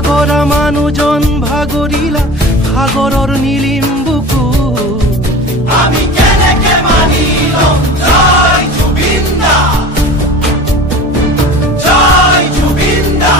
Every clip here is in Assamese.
ভাগৰা মানুহজন ভাগৰিলা সাগৰৰ নীলিম বুকু আমি কেনেকে মানি লম জয় জুবিন দা জয় জুবিন দা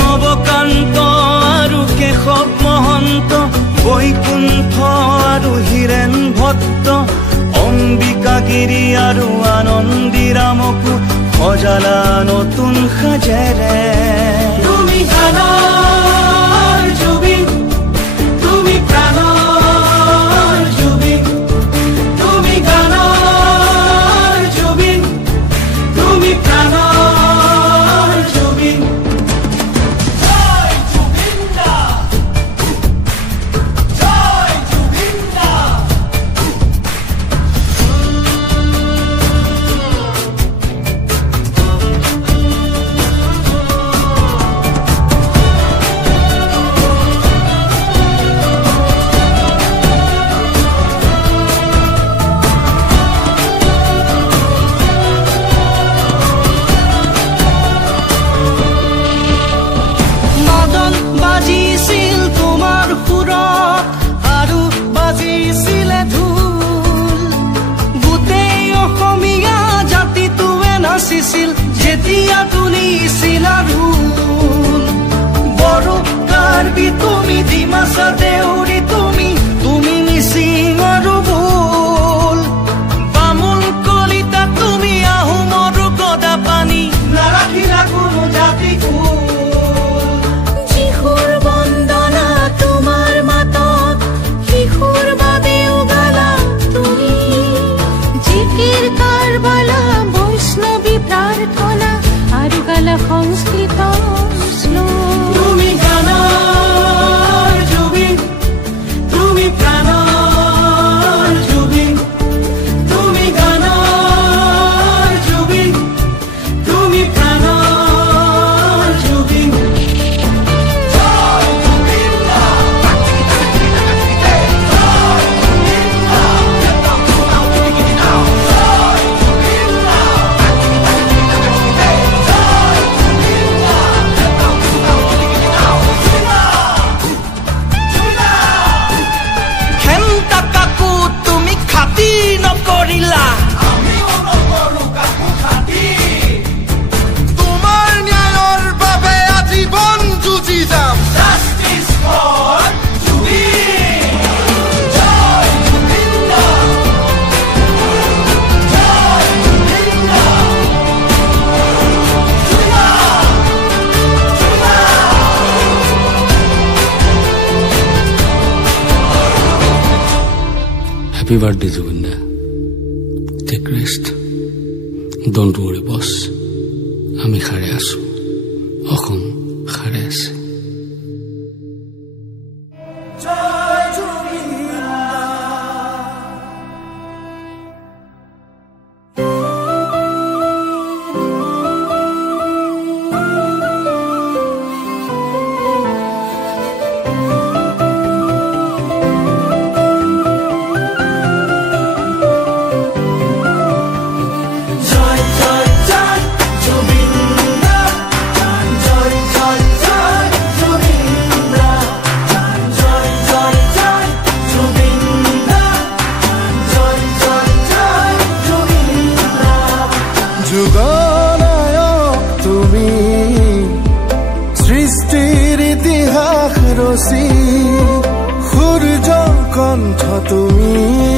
নবকান্ত আৰু কেশৱ মহন্ত বৈকুণ্ঠ আৰু হীৰেণ ভট্ট অম্বিকাগিৰি আৰু আনন্দীৰামকো সজালা নতুন সাজেৰে তুমি গানৰ জুবিন তুমি প্ৰাণৰ জুবিন তুমি গানৰ জুবিন তুমি প্ৰাণৰ যেতিয়া তুলিছিল বড়ো কাৰ্বি তুমি ডিমাচা দেউৰী তুমি তুমি মিচিং আৰু বোল বামুণ কলিতা তুমি আহোমৰ গদা পানী নাৰাখিলা কোনো জাতি শিশুৰ বন্দনা তোমাৰ মাতত শিশুৰ বাবে উগালা তুমি জিকিৰ কাৰবালা বৈষ্ণৱী প্ৰাৰ্থনা আৰু গালা সংস্কৃত তুমি গানৰ জুবিন তুমি প্ৰাণৰ জুবিন তুমি গানৰ জুবিন তুমি প্ৰাণৰ জুবিন নকৰিলা তোমাৰ ন্যায়ৰ বাবে আজীৱন যুঁজি যাম Happy birthday, Jubinda. Take rest. Don't worry, boss. আমি খাৰে আছো অসম খাৰে আছে ৰচি সূৰ্য কণ্ঠ তুমি